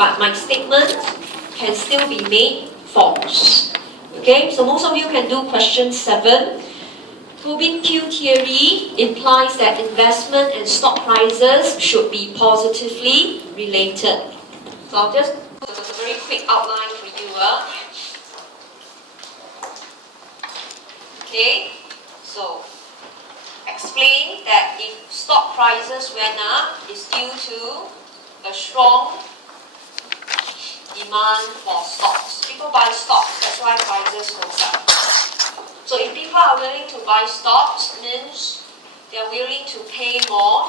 but my statement can still be made false. Okay, so most of you can do question 7. Tobin Q theory implies that investment and stock prices should be positively related. So I'll just do a very quick outline for you. Okay, so explain that if stock prices went up, it's due to a strong demand for stocks. People buy stocks, that's why prices goes up. So if people are willing to buy stocks, means they are willing to pay more.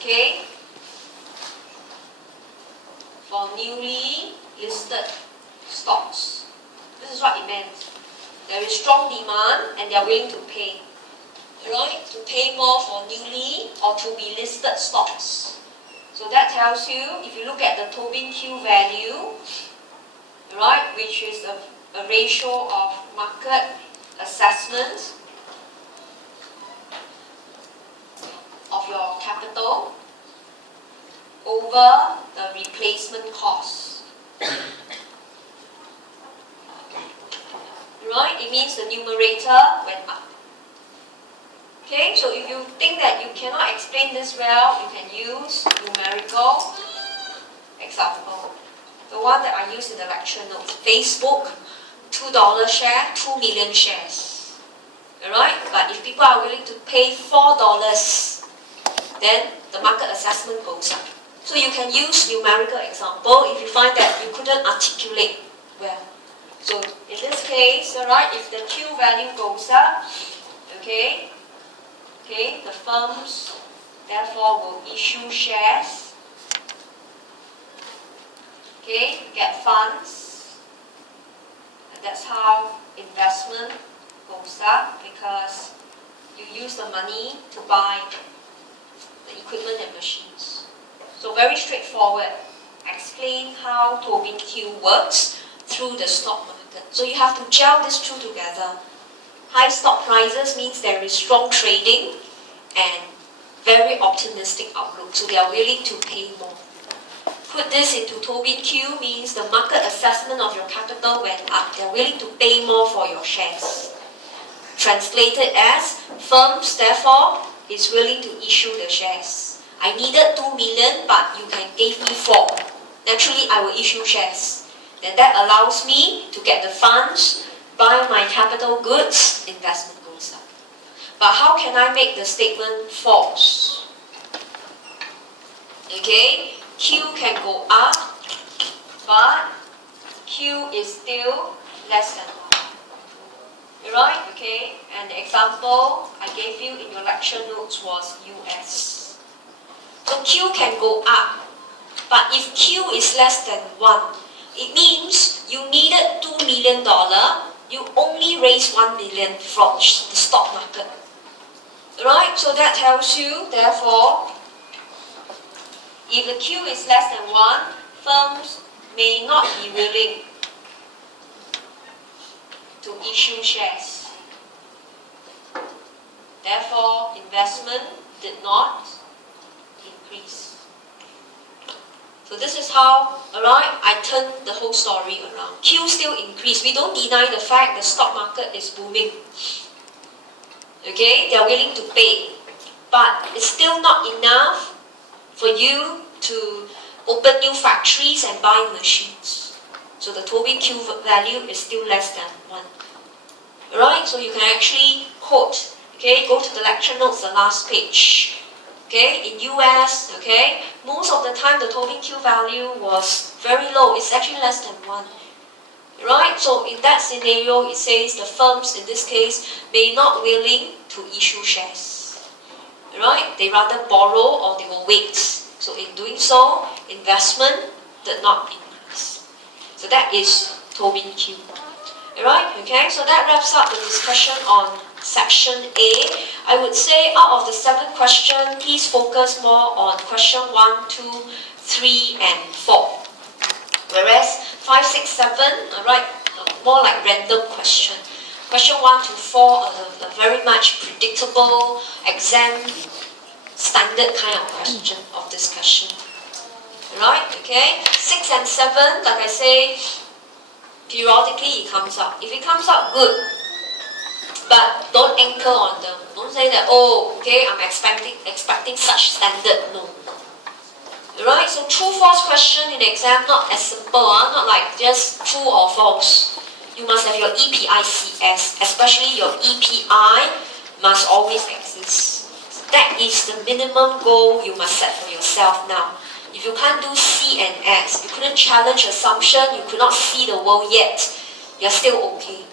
Okay, for newly listed stocks. This is what it means. There is strong demand and they are willing to pay. Right? To pay more for newly or to be listed stocks. So that tells you, if you look at the Tobin Q value, right, which is a ratio of market assessment of your capital over the replacement cost. Right, it means the numerator went up. Okay, so if you think that you cannot explain this well, you can use numerical example. The one that I use in the lecture notes. Facebook, $2 share, 2 million shares. Alright? But if people are willing to pay $4, then the market assessment goes up. So you can use numerical example if you find that you couldn't articulate well. So in this case, alright, if the Q value goes up, okay, the firms therefore will issue shares. Okay, get funds, and that's how investment goes up, because you use the money to buy the equipment and machines. So very straightforward. Explain how Tobin Q works through the stock market. So you have to gel these two together. High stock prices means there is strong trading and very optimistic outlook. So they are willing to pay more. Put this into Tobin Q means the market assessment of your capital went up. They're willing to pay more for your shares. Translated as, firms therefore is willing to issue the shares. I needed 2 million, but you can give me 4. Naturally, I will issue shares. Then that allows me to get the funds, buy my capital goods, investment goes up. But how can I make the statement false? Okay, Q can go up, but Q is still less than 1. Right? Okay, and the example I gave you in your lecture notes was US. So Q can go up, but if Q is less than 1, it means you needed $2 million, you only raised 1 million from the stock market. Right? So that tells you, therefore, if the Q is less than 1, firms may not be willing to issue shares. Therefore, investment did not increase. So this is how, alright, I turn the whole story around. Q still increased. We don't deny the fact the stock market is booming. Okay, they are willing to pay. But it's still not enough for you to open new factories and buy machines. So the Tobin Q value is still less than 1. Right? So you can actually quote, okay, go to the lecture notes, the last page. Okay, in US, okay, most of the time the Tobin Q value was very low. It's actually less than 1. Right? So in that scenario, it says the firms in this case may not willing to issue shares. Right? They rather borrow or they will wait. So in doing so, investment did not increase. So that is Tobin Q. Alright, okay, so that wraps up the discussion on section A. I would say out of the 7 questions, please focus more on question 1, 2, 3, and 4. Whereas 5, 6, 7, alright, more like random question. Question 1 to 4 are very much predictable exam standard kind of question of discussion. Right? Okay? 6 and 7, like I say, periodically it comes up. If it comes up, good. But don't anchor on them. Don't say that, oh, okay, I'm expecting such standard. No. Right? So true false question in exam not as simple, not like just true or false. You must have your EPICS, especially your EPI must always exist. That is the minimum goal you must set for yourself now. If you can't do C and S, you couldn't challenge assumption, you could not see the world yet, you're still okay.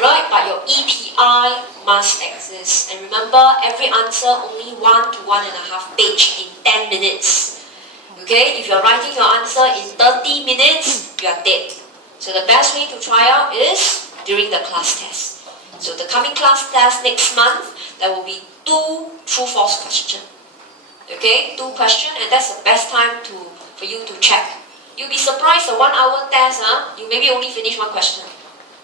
Right? But your EPI must exist. And remember, every answer only 1 to 1.5 page in 10 minutes. Okay? If you're writing your answer in 30 minutes, you are dead. So the best way to try out is during the class test. So the coming class test next month, there will be 2 true-false questions. Okay? 2 questions, and that's the best time for you to check. You'll be surprised the 1 hour test, you maybe only finish 1 question.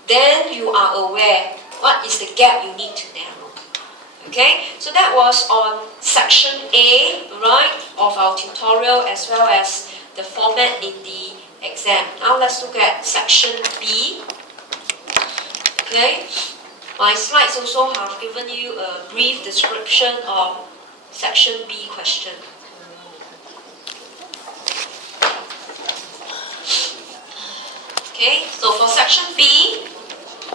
Then you are aware what is the gap you need to narrow. Okay? So that was on section A, right, of our tutorial as well as the format in the exam. Now let's look at section B. Okay? My slides also have given you a brief description of section B question. Okay, so for section B,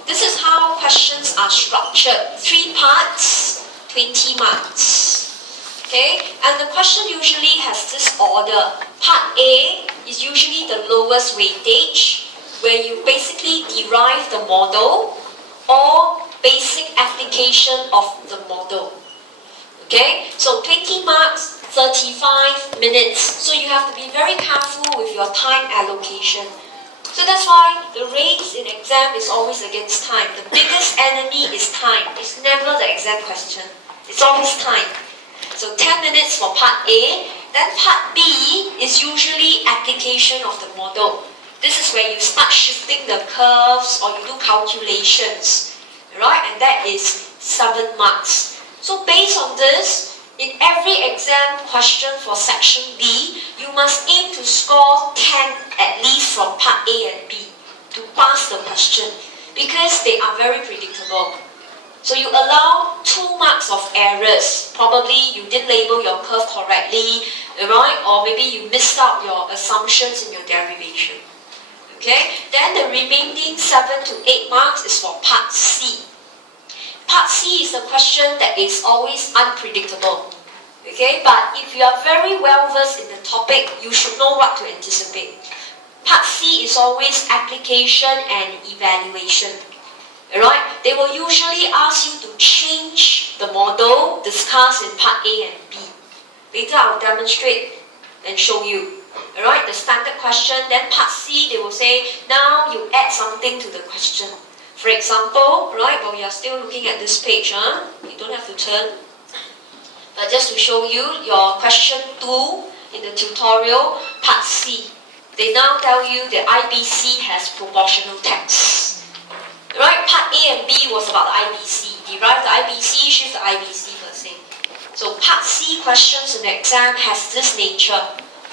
this is how questions are structured. 3 parts, 20 marks. Okay, and the question usually has this order. Part A is usually the lowest weightage, where you basically derive the model or basic application of the model. Okay, so 20 marks, 35 minutes. So you have to be very careful with your time allocation. So that's why the race in exam is always against time. The biggest enemy is time. It's never the exam question. It's always time. So 10 minutes for part A. Then part B is usually application of the model. This is where you start shifting the curves or you do calculations. Right? And that is 7 marks. So based on this, in every exam question for section B, you must aim to score 10 at least from part A and B to pass the question because they are very predictable. So you allow 2 marks of errors. Probably you didn't label your curve correctly, right? Or maybe you missed out your assumptions in your derivation. Okay? Then the remaining 7 to 8 marks is for part C. Part C is a question that is always unpredictable. Okay, but if you are very well versed in the topic, you should know what to anticipate. Part C is always application and evaluation. Alright, they will usually ask you to change the model discussed in part A and B. Later I will demonstrate and show you. Alright, the standard question, then part C, they will say, now you add something to the question. For example, right, while you are still looking at this page, you don't have to turn. But just to show you, your question 2 in the tutorial, part C. They now tell you that IBC has proportional text. Right, part A and B was about the IBC. Derive the IBC, shift the IBC per se. So part C questions in the exam has this nature.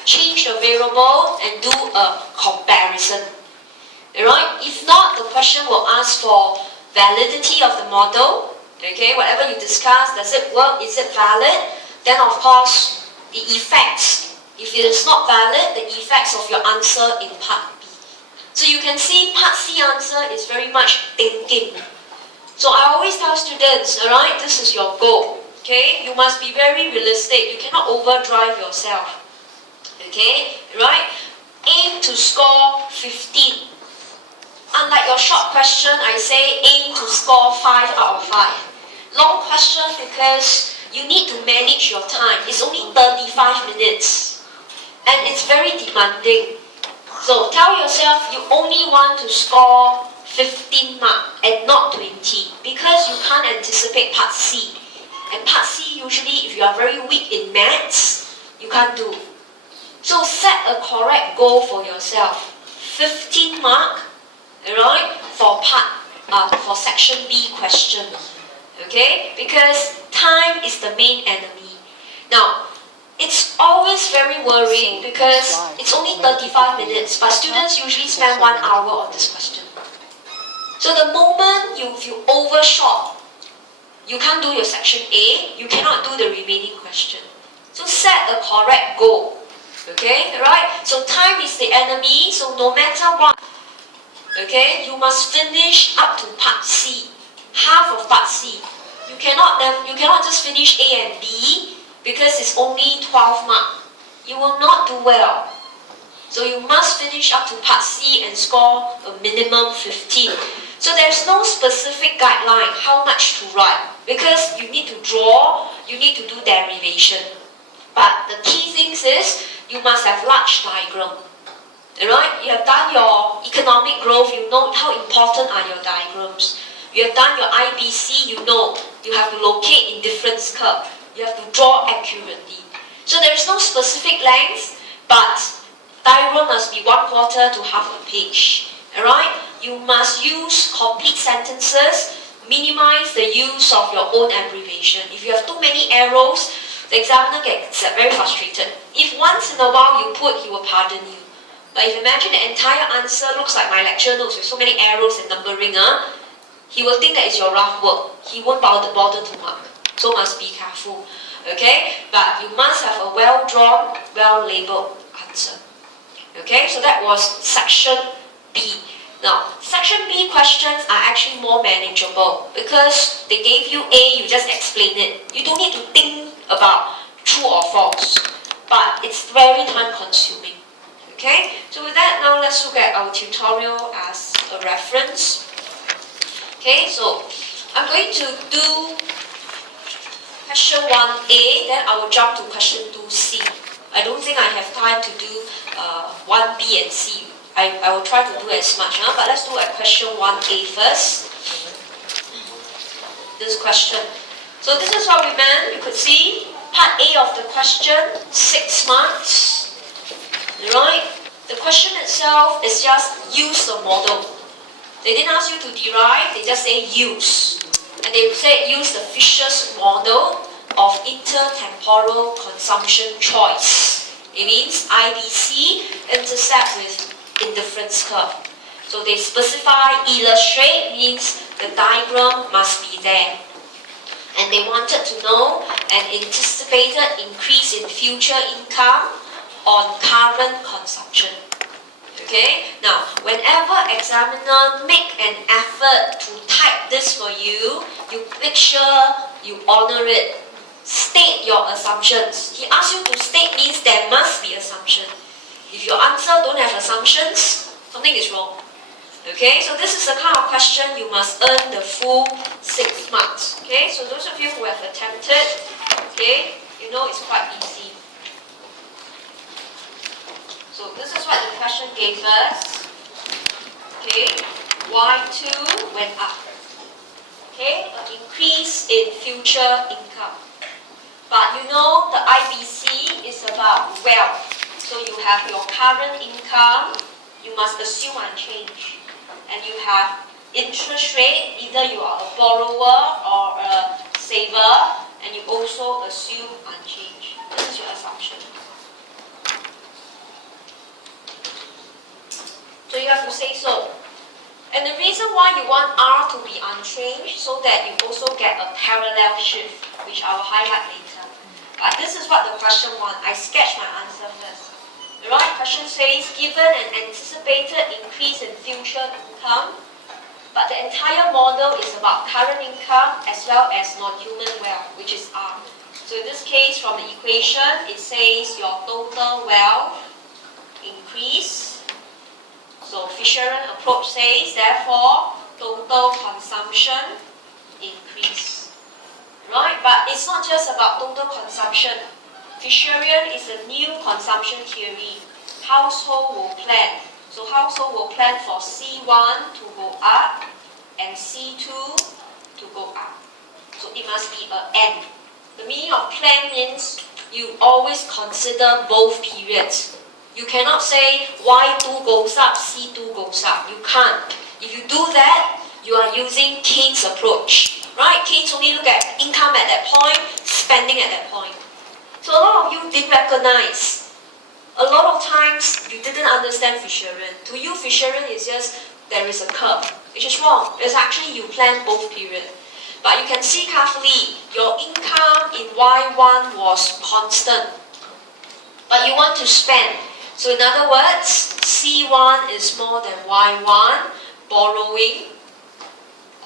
Change the variable and do a comparison. Right? If not, the question will ask for validity of the model. Okay, whatever you discuss, does it work? Is it valid? Then of course, the effects. If it is not valid, the effects of your answer in part B. So you can see part C answer is very much thinking. So I always tell students, alright, this is your goal. Okay, you must be very realistic. You cannot overdrive yourself. Okay, right? Aim to score 15. Unlike your short question, I say aim to score 5 out of 5. Long question because you need to manage your time. It's only 35 minutes. And it's very demanding. So tell yourself you only want to score 15 marks and not 20 because you can't anticipate part C. And part C usually, if you are very weak in maths, you can't do. So set a correct goal for yourself. 15 marks, right, for section B question. Okay? Because time is the main enemy. Now, it's always very worrying because it's only 35 minutes, but students usually spend 1 hour on this question. So the moment you overshot, you can't do your section A, you cannot do the remaining question. So set the correct goal. Okay, right? So time is the enemy, so no matter what, okay, you must finish up to part C, half of part C. You cannot just finish A and B because it's only 12 marks. You will not do well. So you must finish up to part C and score a minimum 15. So there's no specific guideline how much to write because you need to draw, you need to do derivation. But the key things is you must have large diagram. Alright? You have done your economic growth, you know how important are your diagrams. You have done your IBC, you know you have to locate indifference curve. You have to draw accurately. So there's no specific length, but diagram must be 1/4 to half a page. Alright? You must use complete sentences, minimize the use of your own abbreviation. If you have too many arrows, the examiner gets very frustrated. If once in a while you put, he will pardon you. But if you imagine the entire answer looks like my lecture notes with so many arrows and numbering, he will think that it's your rough work. He won't bother to mark. So must be careful. Okay? But you must have a well-drawn, well-labeled answer. Okay? So that was section B. Now, section B questions are actually more manageable because they gave you A, you just explain it. You don't need to think about true or false. But it's very time consuming. Okay? So with that, now let's look at our tutorial as a reference. Okay, so I'm going to do question 1A, then I will jump to question 2C. I don't think I have time to do 1B and C. I will try to do as much, but let's do at question 1A first. This question. So this is what we meant. You could see part A of the question, 6 marks. Right? The question itself is just use the model. They didn't ask you to derive, they just say use. And they say use the Fisher's model of intertemporal consumption choice. It means IBC, intercept with indifference curve. So they specify illustrate means the diagram must be there. And they wanted to know an anticipated increase in future income on current consumption. Okay? Now, whenever examiner make an effort to type this for you, you make sure you honor it. State your assumptions. He asks you to state means there must be assumption. If your answer don't have assumptions, something is wrong. Okay, so this is the kind of question you must earn the full 6 marks. Okay, so those of you who have attempted, okay, you know it's quite easy. So this is what the question gave us. Okay, Y2 went up. Okay, an increase in future income. But you know the IBC is about wealth. So you have your current income, you must assume unchanged. And you have interest rate, either you are a borrower or a saver, and you also assume unchanged. This is your assumption. So you have to say so. And the reason why you want R to be unchanged, so that you also get a parallel shift, which I will highlight later. But this is what the question wants. I sketch my answer first. The right question says, given an anticipated increase in future income, but the entire model is about current income as well as non-human wealth, which is R. So in this case, from the equation, it says your total wealth increase. So Fisheran approach says, therefore, total consumption increase. Right? But it's not just about total consumption. Fisheran is a new consumption theory. Household will plan. So household will plan for C1 to go up and C2 to go up. So it must be an N. The meaning of plan means you always consider both periods. You cannot say Y2 goes up, C2 goes up. You can't. If you do that, you are using Keynes' approach. Right? Keynes only look at income at that point, spending at that point. So a lot of you didn't recognize. A lot of times you didn't understand Fisherin. To you, Fisherin is just there is a curve, which is wrong. It's actually you plan both periods. But you can see carefully, your income in Y1 was constant. But you want to spend. So in other words, C1 is more than Y1, borrowing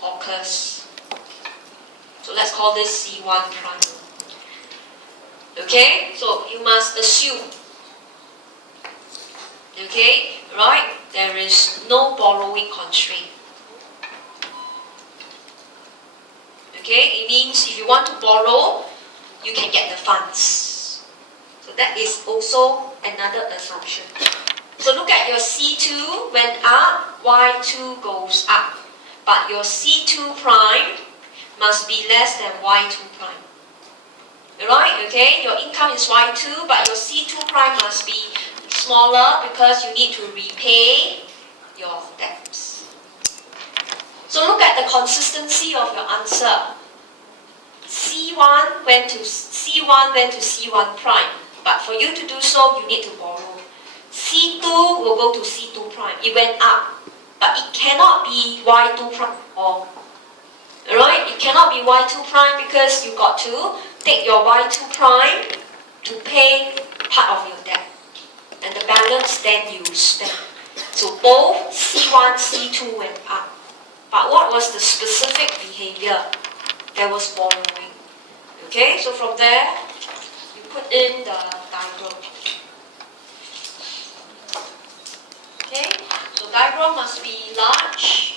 occurs. So let's call this C1 prime. Okay, so you must assume, okay, right, there is no borrowing constraint. Okay, it means if you want to borrow, you can get the funds. So that is also another assumption. So look at your C2 went up, Y2 goes up. But your C2 prime must be less than Y2 prime. Alright, okay, your income is Y2, but your C2 prime must be smaller because you need to repay your debts. So look at the consistency of your answer. C1 went to C1 prime, but for you to do so, you need to borrow. C2 will go to C2 prime. It went up, but it cannot be Y2 prime. Alright, it cannot be Y2 prime because you got to take your Y2 prime to pay part of your debt. And the balance then you spend. So both C1, C2 went up. But what was the specific behavior? There was borrowing. Okay, so from there, you put in the diagram. Okay, so diagram must be large.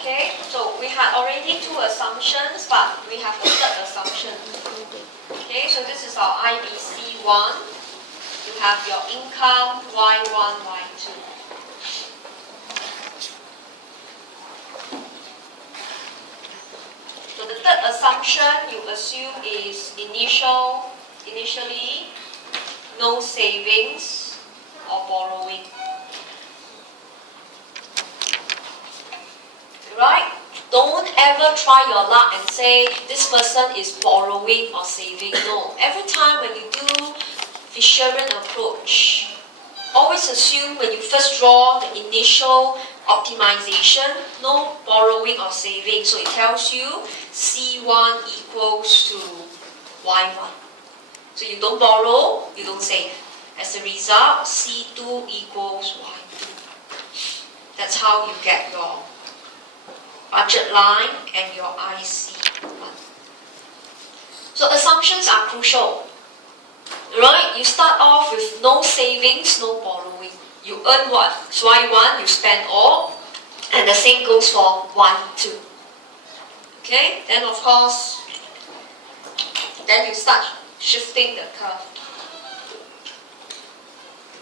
Okay, so we had already two assumptions, but we have a third assumption. Okay, so this is our IBC1. You have your income Y1, Y2. So the third assumption you assume is initially no savings or borrowing. Right? Don't ever try your luck and say this person is borrowing or saving. No. Every time when you do Fisherin approach, always assume when you first draw the initial optimization, no borrowing or saving. So it tells you C1 equals to Y1. So you don't borrow, you don't save. As a result, C2 equals Y2. That's how you get your budget line and your IC1. So assumptions are crucial. Right? You start off with no savings, no borrowing. You earn what? Y1, you spend all. And the same goes for Y2. Okay? Then of course, then you start shifting the curve.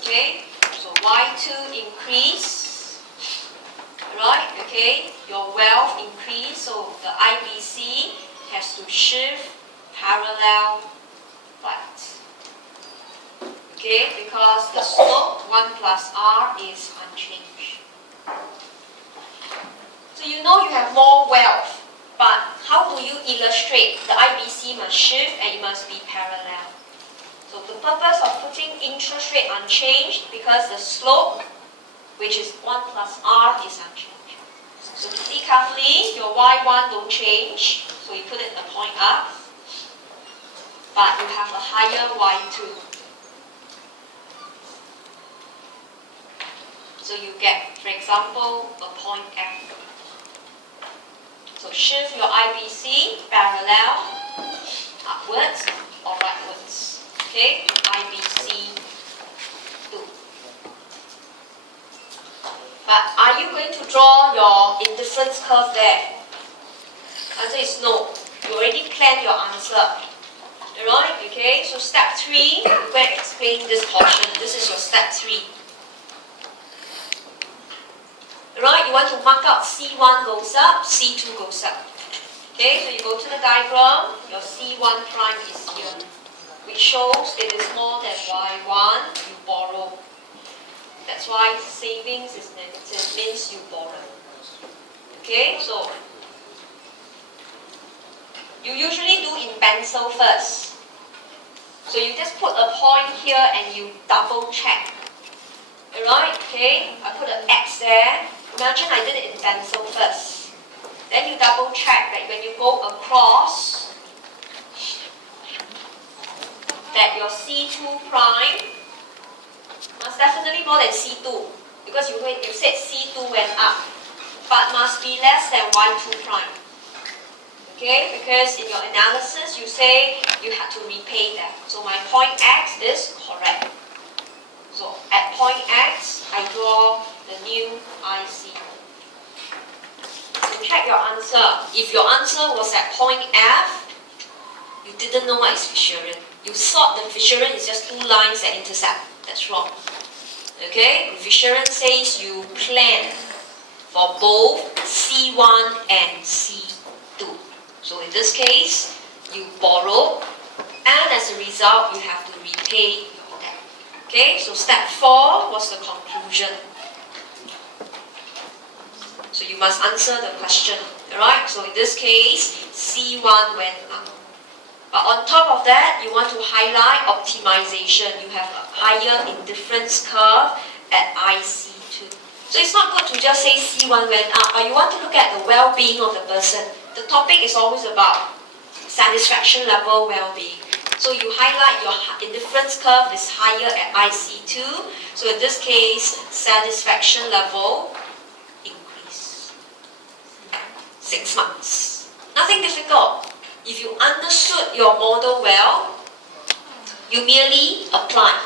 Okay? So Y2 increase. Right, okay, your wealth increase, so the IBC has to shift parallel right. Okay, because the slope 1 plus R is unchanged. So you know you have more wealth, but how do you illustrate? The IBC must shift and it must be parallel. So the purpose of putting interest rate unchanged because the slope, which is 1 plus R, is unchanged. So see carefully, your Y1 don't change, so you put it a point up, but you have a higher Y2. So you get, for example, a point F. So shift your IBC parallel, upwards or rightwards. Okay, IBC. But are you going to draw your indifference curve there? Answer is no. You already planned your answer. Alright, okay, so step 3, I'm going to explain this portion. This is your step 3. Alright, you want to mark out C1 goes up, C2 goes up. Okay, so you go to the diagram, your C1 prime is here, which shows it is more than Y1, you borrow. That's why savings is negative, means you borrow. Okay, so you usually do in pencil first. So you just put a point here and you double check. Alright, okay, I put an X there. Imagine I did it in pencil first. Then you double check that when you go across, that your C2 prime must definitely more than C2, because you said C2 went up, but must be less than Y2 prime. Okay, because in your analysis you say you had to repay that. So my point X is correct. So at point X, I draw the new IC. So check your answer. If your answer was at point F, you didn't know what is fissurant. You thought the fissurant is just two lines that intersect. That's wrong. Okay, fissurant says you plan for both C1 and C2. So in this case, you borrow, and as a result, you have to repay your debt. Okay, so step 4 was the conclusion. So you must answer the question. Alright, so in this case, C1 went up. But on top of that, you want to highlight optimization. You have a higher indifference curve at IC2. So it's not good to just say C1 went up, but you want to look at the well-being of the person. The topic is always about satisfaction level well-being. So you highlight your indifference curve is higher at IC2. So in this case, satisfaction level increase. 6 months. Nothing difficult. If you understood your model well, you merely apply.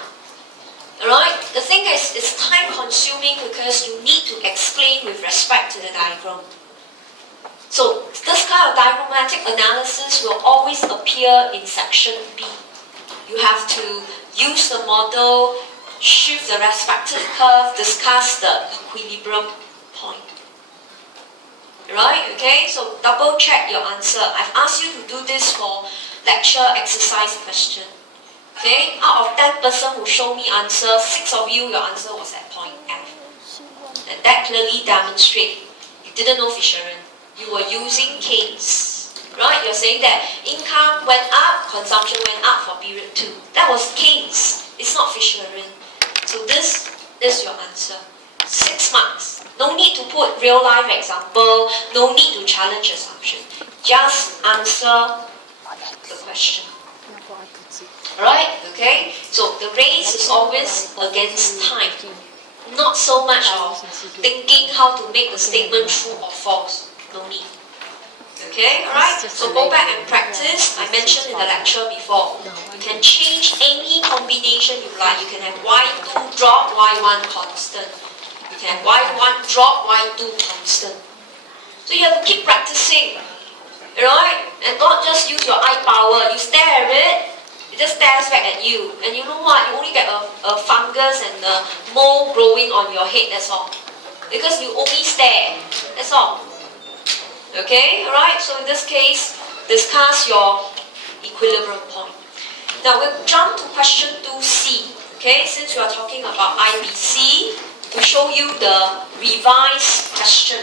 Alright? The thing is, it's time consuming because you need to explain with respect to the diagram. So this kind of diagrammatic analysis will always appear in section B. You have to use the model, shift the respective curve, discuss the equilibrium point. Right? Okay, so double check your answer. I've asked you to do this for lecture exercise question. Okay, out of 10 person who show me answer, 6 of you, your answer was at point F. And that clearly demonstrates you didn't know fissurant. You were using Keynes, right? You're saying that income went up, consumption went up for period 2. That was Keynes. It's not fissurant. So this is your answer. 6 marks. No need to put real life example. No need to challenge assumption. Just answer the question. Alright? Okay? So the race is always against time. Not so much of thinking how to make the statement true or false. No need. Okay, alright? So go back and practice. I mentioned in the lecture before. You can change any combination you like. You can have Y2 drop, Y1 constant. You can have Y1 drop, Y2 constant. So you have to keep practicing. Alright? And not just use your eye power. You stare at it, it just stares back at you. And you know what? You only get a fungus and a mole growing on your head, that's all. Because you only stare. That's all. Okay, alright, so in this case, discuss your equilibrium point. Now we'll jump to question 2C. Okay, since we are talking about IBC, to show you the revised question.